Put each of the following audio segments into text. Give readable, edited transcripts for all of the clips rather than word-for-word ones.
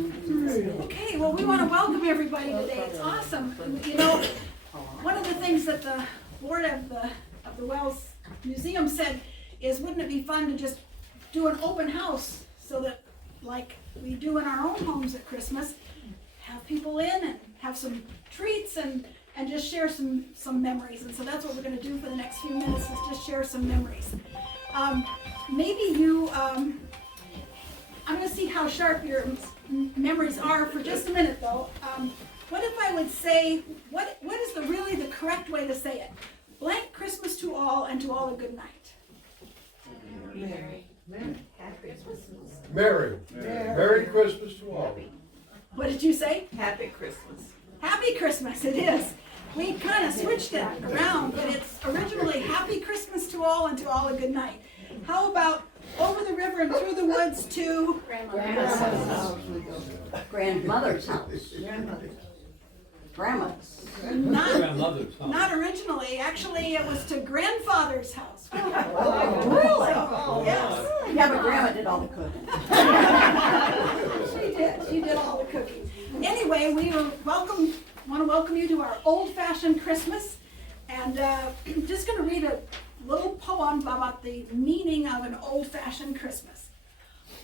Okay, well, we want to welcome everybody today. It's awesome. You know, one of the things that the board of the Wells Museum said is, wouldn't it be fun to just do an open house so that, like we do in our own homes at Christmas, have people in and have some treats and just share some memories. And so that's what we're going to do for the next few minutes, is just share some memories. Maybe you, I'm going to see how sharp your memories are for just a minute, though. What if I would say, what is really the correct way to say it? Blank Christmas to all, and to all a good night. Merry. Happy Christmas. Merry Christmas to all. What did you say? Happy Christmas. Happy Christmas, it is. We kind of switched that around, but it's originally Happy Christmas to all, and to all a good night. How about over the river and through the woods to Grandmother's house. Grandmother's house. Grandma's. Not originally. Actually, it was to grandfather's house. Really? So, yes. Yeah, but Grandma did all the cooking. She did. She did all the cooking. Anyway, we want to welcome you to our old-fashioned Christmas, and just going to read a little poem about the meaning of an old-fashioned Christmas.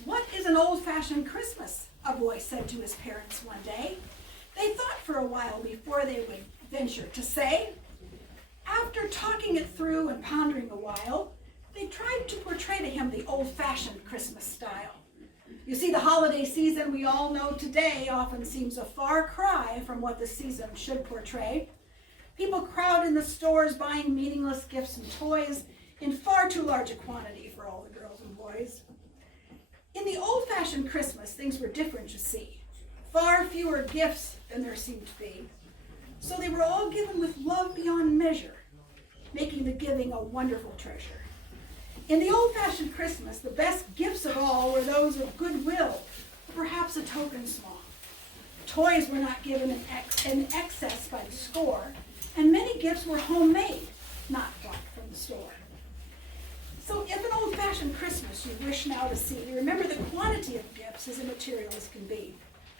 What is an old-fashioned Christmas? A boy said to his parents one day. They thought for a while before they would venture to say. After talking it through and pondering a while, they tried to portray to him the old-fashioned Christmas style. You see, the holiday season we all know today often seems a far cry from what the season should portray. People crowd in the stores buying meaningless gifts and toys in far too large a quantity for all the girls and boys. In the old-fashioned Christmas, things were different, you see. Far fewer gifts than there seemed to be. So they were all given with love beyond measure, making the giving a wonderful treasure. In the old-fashioned Christmas, the best gifts of all were those of goodwill, perhaps a token small. Toys were not given in excess by the score, and many gifts were homemade, not bought from the store. So if an old-fashioned Christmas you wish now to see, remember the quantity of gifts is immaterial as can be.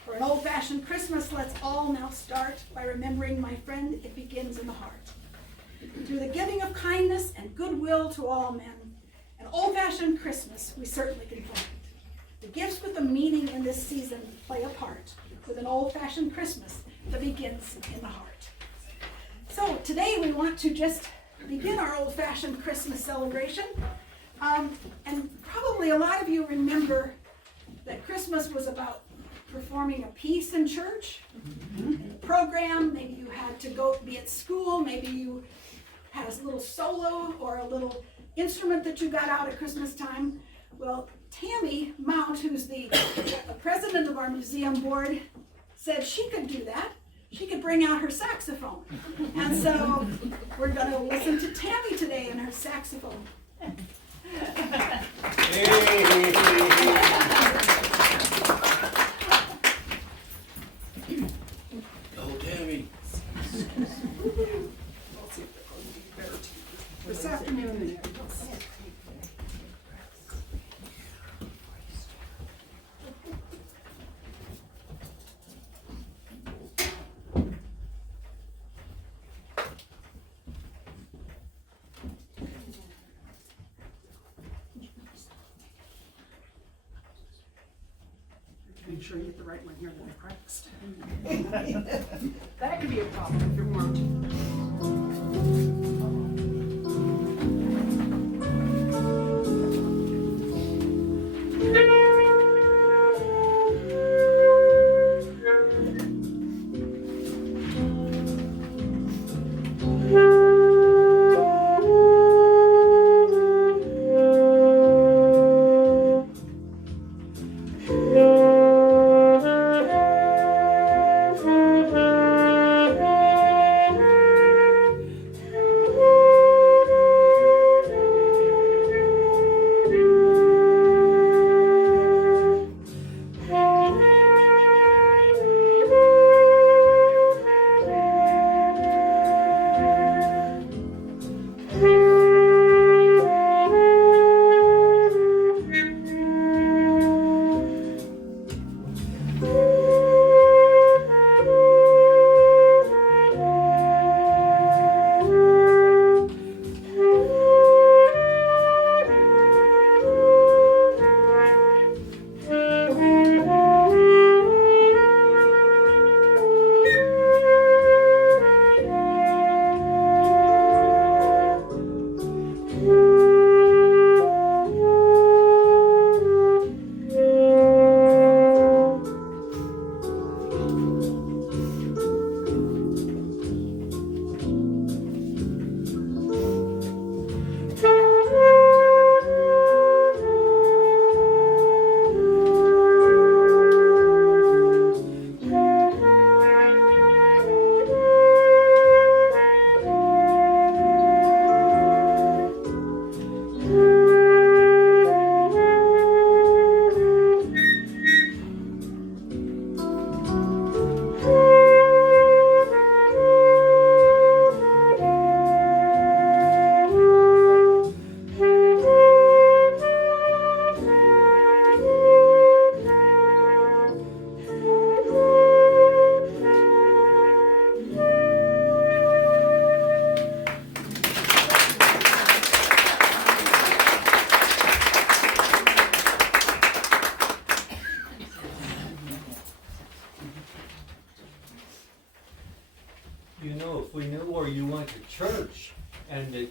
For an old-fashioned Christmas, let's all now start by remembering, my friend, it begins in the heart. Through the giving of kindness and goodwill to all men, an old-fashioned Christmas we certainly can find. The gifts with a meaning in this season play a part with an old-fashioned Christmas that begins in the heart. So today we want to just begin our old-fashioned Christmas celebration. And probably a lot of you remember that Christmas was about performing a piece in church, program. Maybe you had to go be at school. Maybe you had a little solo or a little instrument that you got out at Christmas time. Well, Tammy Mount, who's the president of our museum board, said she could do that. She could bring out her saxophone. And so we're going to listen to Tammy today and her saxophone. Go, Tammy. This afternoon. Make sure you get the right one here that I practiced. That could be a problem if you want.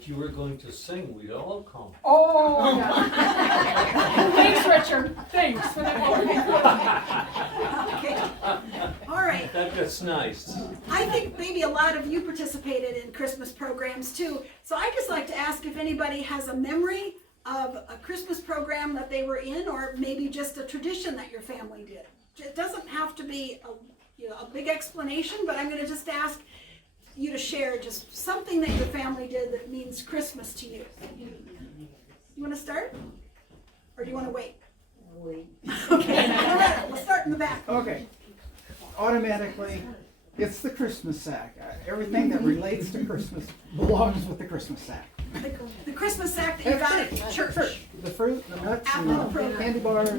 if you were going to sing, we'd all come. Oh, yeah. Thanks, Richard. Thanks for that. Okay. All right. That's nice. I think maybe a lot of you participated in Christmas programs too. So I'd just like to ask if anybody has a memory of a Christmas program that they were in, or maybe just a tradition that your family did. It doesn't have to be a big explanation, but I'm going to just ask you to share just something that your family did that means Christmas to you. You want to start? Or do you want to wait? Wait. Okay, all right, we'll start in the back. Okay, automatically, it's the Christmas sack. Everything that relates to Christmas belongs with the Christmas sack. The Christmas sack that you got at church. The fruit, the nuts, After the and the program. candy bars.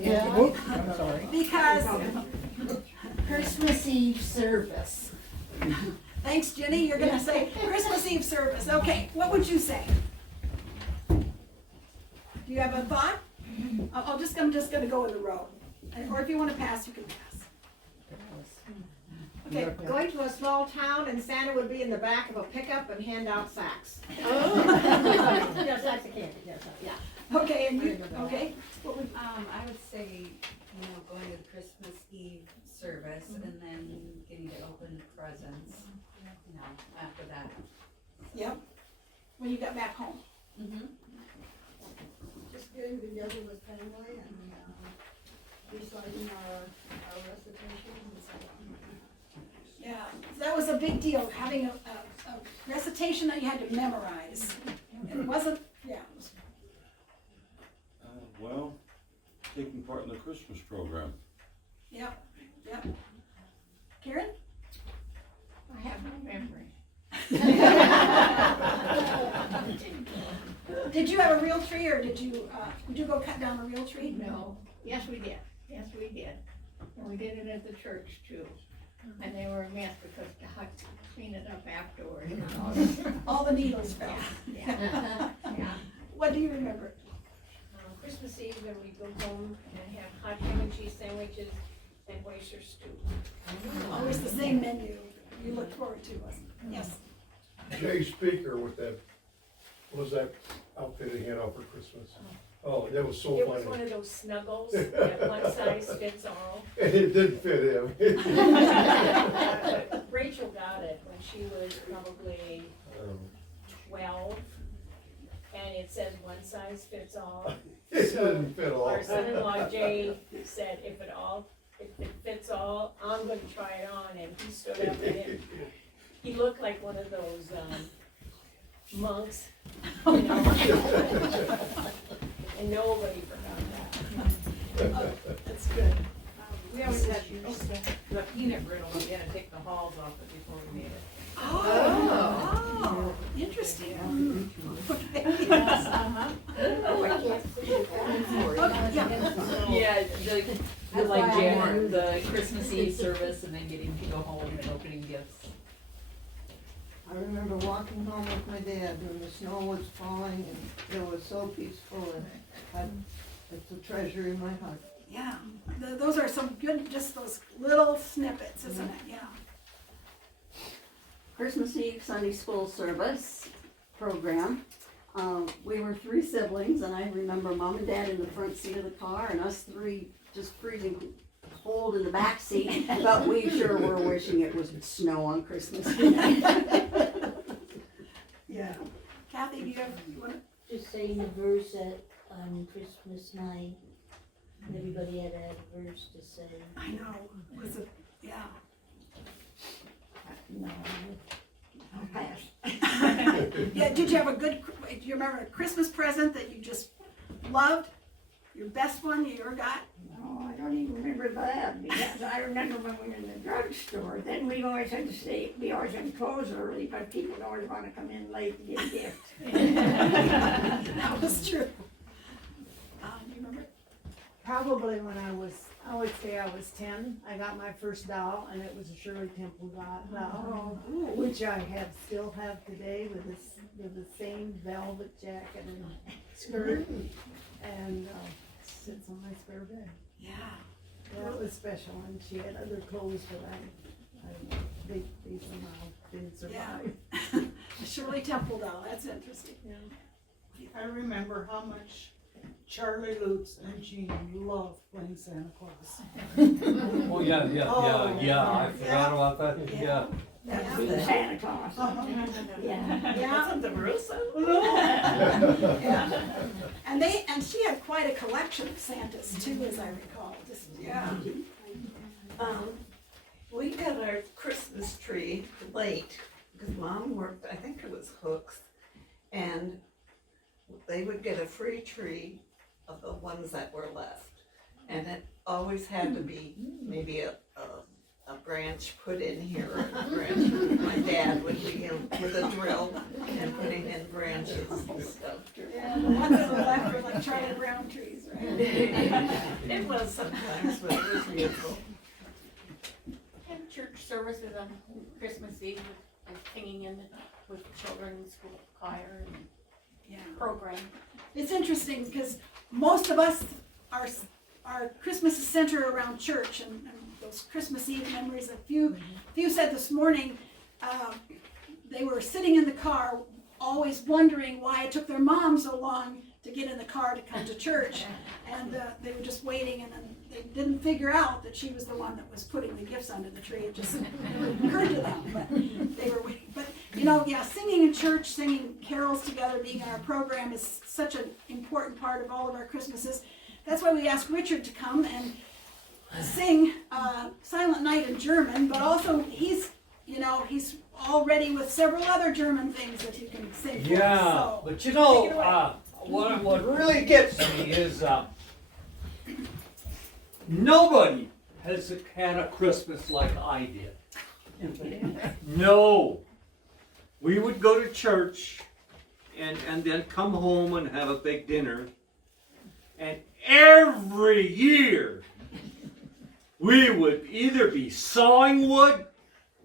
Yeah, whoops, I'm sorry. Because, Christmas Eve service. thanks Jenny, you're gonna say Christmas Eve service. Okay, what would you say? Do you have a thought? I'm just gonna go in the row. Or if you wanna pass, you can pass. Okay, Going to a small town and Santa would be in the back of a pickup and hand out sacks. Yeah, sacks of candy, yes, yeah. okay, and you, okay? What would, I would say, going to the Christmas Eve service and then getting to open presents, after that. yep, when you got back home. Just getting together with family and reciting our recitation and so on. Yeah, that was a big deal, having a recitation that you had to memorize. It wasn't, yeah, it was, Well, taking part in the Christmas program. yep. Karen? I have no memory. Did you have a real tree, or did you go cut down a real tree? No, yes, we did, yes, we did. And we did it at the church too. And they were a mess because the hut cleaned it up afterwards. All the needles fell. Yeah. What do you remember? Christmas Eve, then we go home and have hot ham and cheese sandwiches and oyster stew. Always the same menu you looked forward to, wasn't it? Yes. Jay Speaker with that, what was that outfit he had out for Christmas? Oh, that was so It was funny. one of those snuggles that one size fits all. And it didn't fit him. But Rachel got it when she was probably 12, and it says one size fits all. It didn't fit all. Our son-in-law Jay said, if it fits all, I'm gonna try it on, and he stood up in it. He looked like one of those, monks, you know? And nobody forgot that. That's good. We always had the peanut brittle, we had to take the hulls off it before we made it. Oh, interesting. Okay. Oh, I can't see it. Okay, yeah. Yeah, the Christmas Eve service and then getting to go home and opening gifts. I remember walking home with my dad when the snow was falling and it was so peaceful and it's a treasure in my heart. Yeah, those are some good, just those little snippets, isn't it? Yeah. Christmas Eve Sunday school service program. We were 3 siblings, and I remember Mom and Dad in the front seat of the car, and us 3 just freezing cold in the back seat. But we sure were wishing it was snow on Christmas Eve. Yeah. Kathy, do you want to? Just saying a verse on Christmas night. Everybody had to have a verse to say. I know. Was it? Yeah. No, I'll pass. Yeah. Did you have a good? Do you remember a Christmas present that you just loved? Your best one you ever got? Oh, I don't even remember that, because I remember when we were in the drugstore, then we always had to stay, we always had to close early, but people would always wanna come in late to get a gift. That was true. Do you remember? Probably when I would say I was 10, I got my first doll, and it was a Shirley Temple doll, which I still have today with the same velvet jacket and skirt, and sits on my spare bed. Yeah. That was special, and she had other clothes, but they somehow didn't survive. A Shirley Temple doll, that's interesting. I remember how much Charlie Lutz and Jean loved playing Santa Claus. Oh, yeah, I forgot about that, yeah. That was the Santa Claus. Yeah. Yeah, the real Santa? and she had quite a collection of Santas too, as I recall, just, Yeah. We got our Christmas tree late, because Mom worked, I think it was Hooks, and they would get a free tree of the ones that were left. And it always had to be maybe a branch put in here, or a branch. My dad would be with a drill and putting in branches and stuff. yeah, the ones that were left were like Charlie Brown trees, right? It was sometimes, but it was beautiful. And church services on Christmas Eve and singing in with the children in school choir and Yeah. program. It's interesting because most of us, our Christmas is centered around church and those Christmas Eve memories. A few said this morning they were sitting in the car always wondering why it took their mom so long to get in the car to come to church. And they were just waiting, and then they didn't figure out that she was the one that was putting the gifts under the tree. It just never occurred to them, but they were waiting. But singing in church, singing carols together, being in our program is such an important part of all of our Christmases. That's why we asked Richard to come and sing Silent Night in German, but also he's all ready with several other German things that he can sing for us. Yeah, So, but take it away. what really gets me is nobody has had a Christmas like I did. No. We would go to church and then come home and have a big dinner. And every year we would either be sawing wood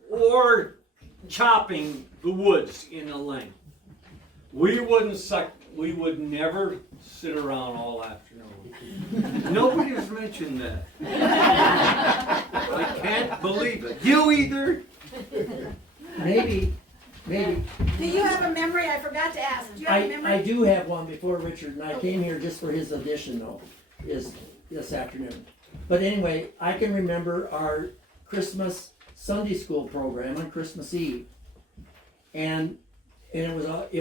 or chopping the woods in a lane. We would never sit around all afternoon. Nobody has mentioned that. I can't believe it. You either? Maybe. Do you have a memory? I forgot to ask. Do you have a memory? I do have one before Richard, and I came here just for his audition though, this afternoon. But anyway, I can remember our Christmas Sunday school program on Christmas Eve. And it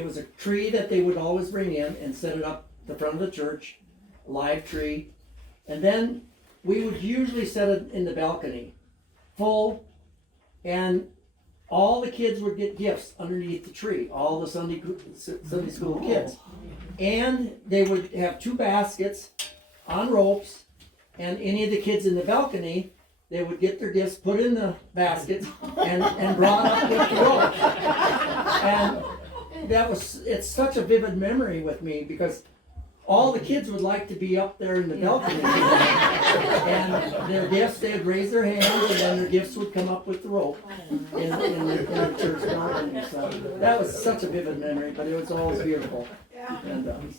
was a tree that they would always bring in and set it up the front of the church, a live tree. And then we would usually set it in the balcony, full, and all the kids would get gifts underneath the tree, all the Sunday school kids. And they would have 2 baskets on ropes, and any of the kids in the balcony, they would get their gifts, put in the baskets, and brought up with the ropes. And it's such a vivid memory with me because all the kids would like to be up there in the balcony. And their gifts, they'd raise their hands, and then their gifts would come up with the rope in the church balcony. So that was such a vivid memory, but it was always beautiful. Yeah. And,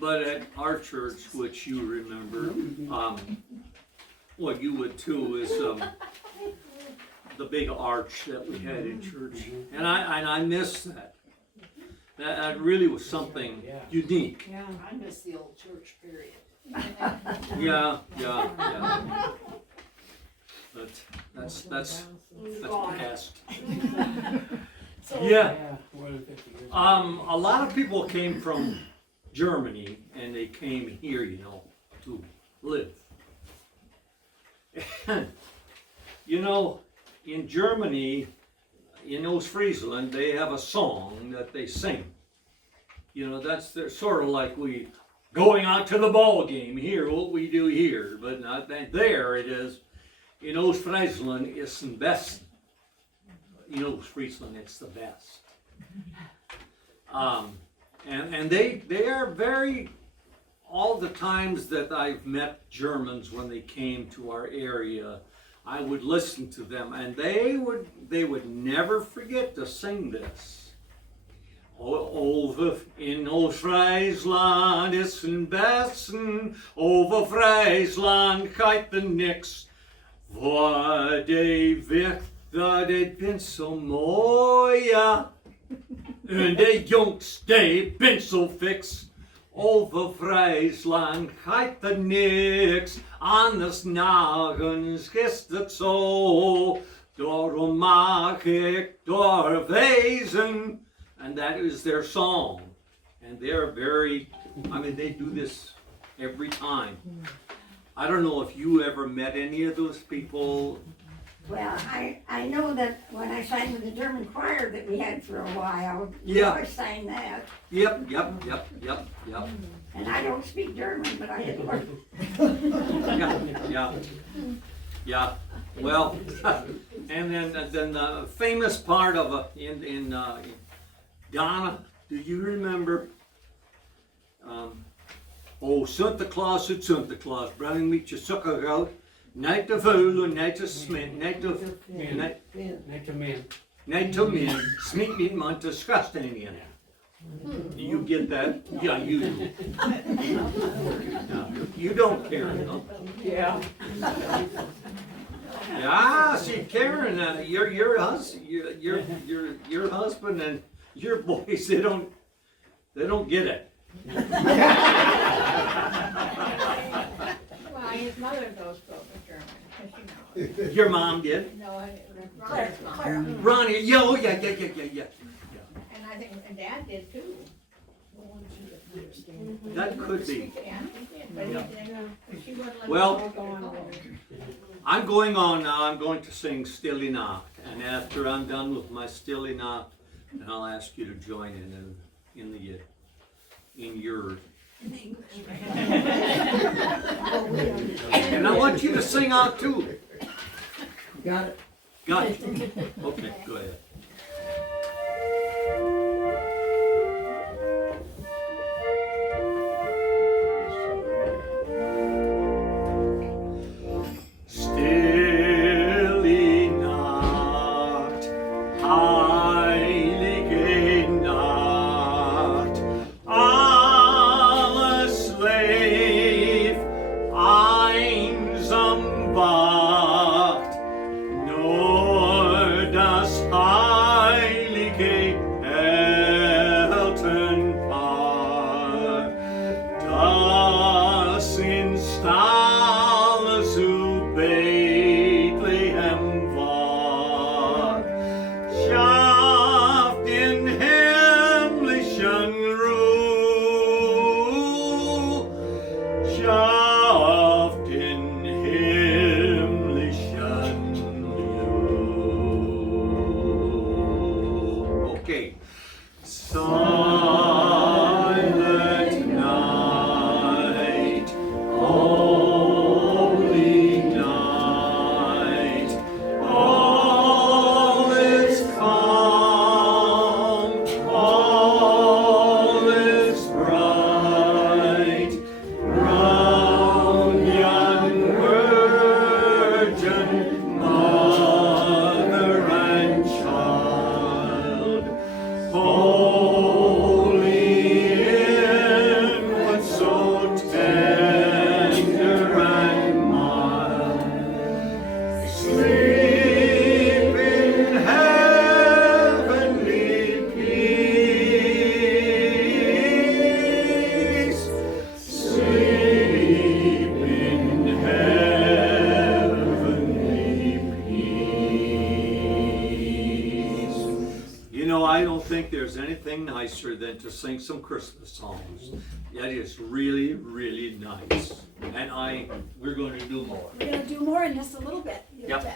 But at our church, which you remember, what you would too, is the big arch that we had in church, and I miss that. That really was something unique. Yeah, I miss the old church period. Yeah. But that's past. Yeah. A lot of people came from Germany and they came here, to live. In Germany, in Ostfriesland, they have a song that they sing. They're sort of like we going out to the ball game here, what we do here, but not that there it is. In Ostfriesland, it's the best. In Ostfriesland, it's the best. And they are very, all the times that I've met Germans when they came to our area, I would listen to them, and they would never forget to sing this. Over in Ostfriesland is den besten, over Friesland kite the nix, hvor det virker, det bin så moja. En de jongste bent zo fix. Over Friesland gaat er niks. Anders nagens is het zo. Daarom mag ik doorwezen. And that is their song. And they're very, I mean, they do this every time. I don't know if you ever met any of those people. Well, I know that when I sang with the German choir that we had for a while, we Yeah. always sang that. Yep. And I don't speak German, but I had learned. Yeah. Well, and then the famous part of in Donna, do you remember? Oh, Santa Claus, het Santa Claus, breng me je sukkergoud. Niet te veel, niet te smit, niet te min, smit niet man te schasten in. Do you get that? Yeah, you do. No, you don't, Karen, no? Yeah. Yeah, see, Karen, your husband and your boys, they don't get it. Well, his mother goes spoken German, as you know. Your mom did? No, Clara. Ronnie, yeah. And I think, and Dad did too. That could be. Yeah, he did, but he didn't, but she wouldn't let Well, him go on. I'm going on now. I'm going to sing Stille Nacht, and after I'm done with my Stille Nacht, then I'll ask you to join in yours. And I want you to sing out too. Got it? Got it. Okay, go ahead. Stille Nacht, heilige Nacht, alles schläft, einsam wacht, nur das heilige Elternpaar, das in Stalle zu Bethlehem war, schafft in himmlischen Ruhe, schafft in himmlischen Ruhe. Okay. Silent night, holy night, all is calm, all is bright, round young virgin, mother and child, holy infant, so tender and mild, sleep in heavenly peace, sleep in heavenly peace. You know, I don't think there's anything nicer than to sing some Christmas songs. That is really, really nice. And we're going to do more. We're gonna do more in just a little bit. Yep.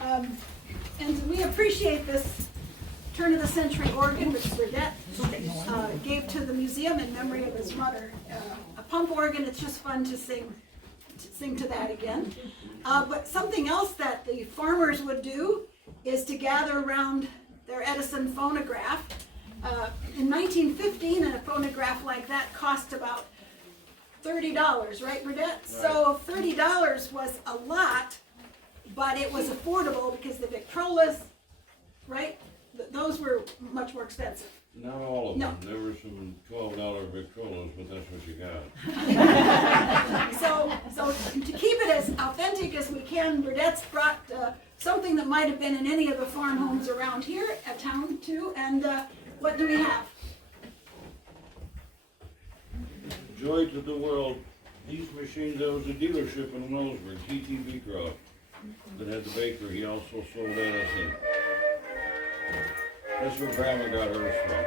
And we appreciate this turn of the century organ, which Burdette gave to the museum in memory of his mother. A pump organ, it's just fun to sing to that again. But something else that the farmers would do is to gather around their Edison phonograph. In 1915, a phonograph like that cost about $30, right, Burdette? So $30 was a lot, but it was affordable because the Victrolas, right? Those were much more expensive. Not all of No. them. There were some $12 Victrolas, but that's what you got. So to keep it as authentic as we can, Burdette's brought something that might have been in any of the farm homes around here at town too. And what do we have? Joy to the world. These machines, there was a dealership in Wellsburg, TTV Cross, that had the baker. He also sold Edison. That's where Grandma got hers from.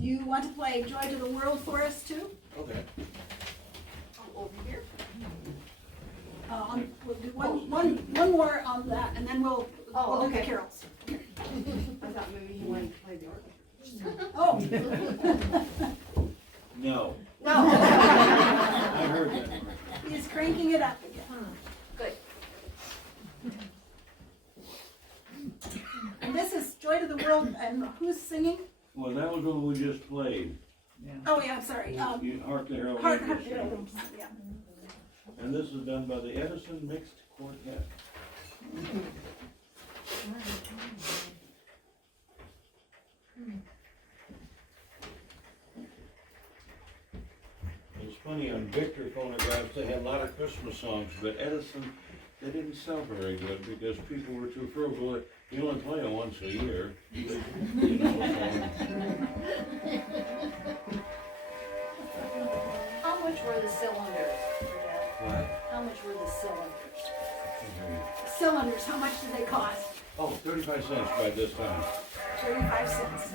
Do you want to play Joy to the World for us too? Okay. Over here. We'll do one more on that, and then we'll do the carols. I thought maybe he wanted to play the organ. Oh. No. No. I heard that. He's cranking it up again. Good. And this is Joy to the World, and who's singing? Well, that was what we just played. Oh, yeah, I'm sorry. Hark the Herald Hark Angels the Sing. Herald, yeah. And this is done by the Edison Mixed Quartet. It's funny, on Victor phonographs, they had a lot of Christmas songs, but Edison, they didn't sell very good because people were too frugal. You only play them once a year, you know, How much were the cylinders for that? What? How much were the cylinders? Cylinders, how much do they cost? Oh, 35 cents by this time. 35 cents.